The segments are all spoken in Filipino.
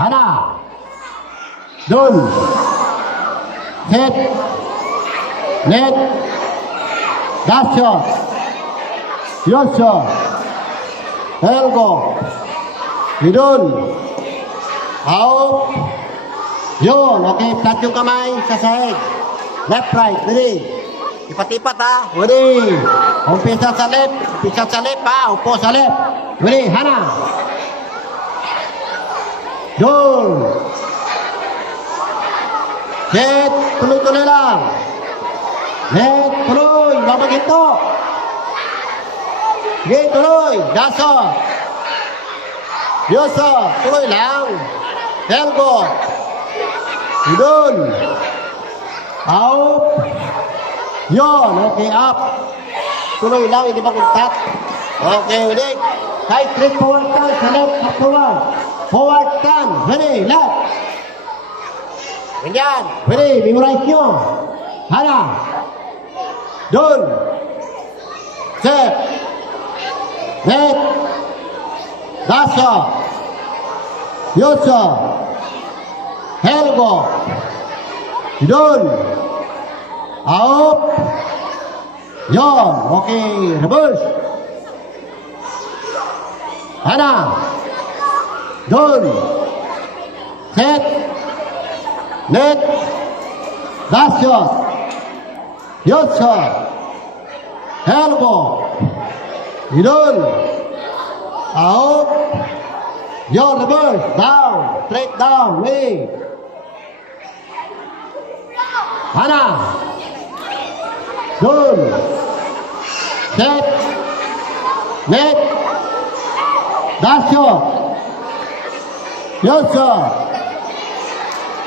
하나, 둘, 셋, 넷, 다섯, 여섯, 일곱, yun, out, yun, okay, flat yung kamay sa sahig, left, right, ready, ipat-ipat ha, ready, umpisa sa left ha, upo sa left, ready, hana, yun, set, tuloy-tuloy lang, net, tuloy, mabaginto, sige, tuloy, dasot, yoso, tuloy lang, elgo, idun, out, yon, okay, up, tuloy lang, hindi makuntat, okay, ulit, side straight forward turn, sa left, up forward turn, ready, left, ganyan, ready, memorize nyo, hana, dun, set, net, daso, yoso, helgo, idun, out, yon, okay, reverse, hana, dun, set, net, daso, yoso, helgo, idun, out, your reverse, down, straight down, way, hana, dun, set, net, dasyo, yoso,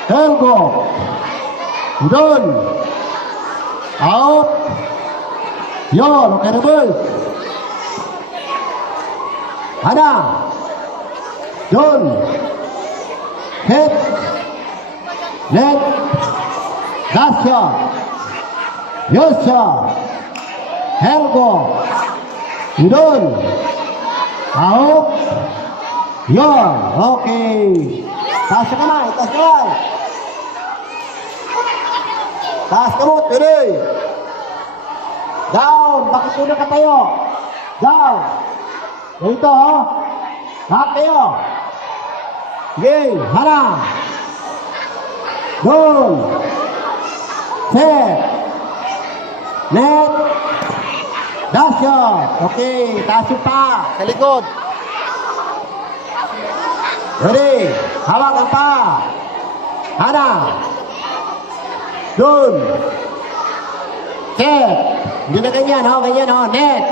elgo, dun, out, yon, okay, reverse, hana, dun, set, net, dasyo, yoso, helgo, dun, out, yon, okay, taas ka kamay, taas kamot, tuloy, down, bakit muna ka tayo, down, ito oh, lahat kayo, okay, hana, dun, set, net, dasyo, okay, taas yung pa, sa likod, ready, hawak ang pa, hana, dun, set, hindi na ganyan, net,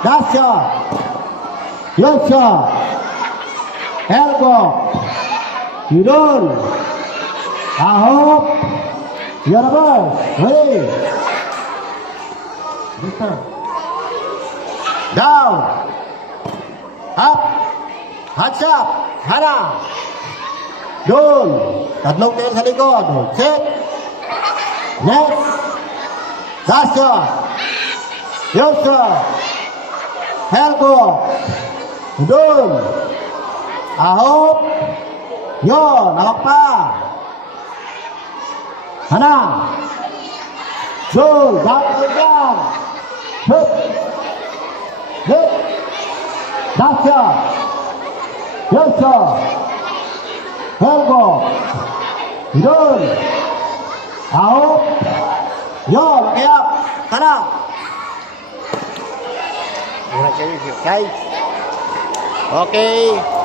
dasyo, yoso, elgo, yun, ahop, yarabas, ready, down, up, hands up, hana, dun, tatlong tayo sa likod, set, net, dasyo, yoso, helgo, dun, ahop, yon, ahop pa, hana, dun, down, hip, hip, dasyo, yoso, helgo, dun, ahop, yon, kaya, tanang, okay.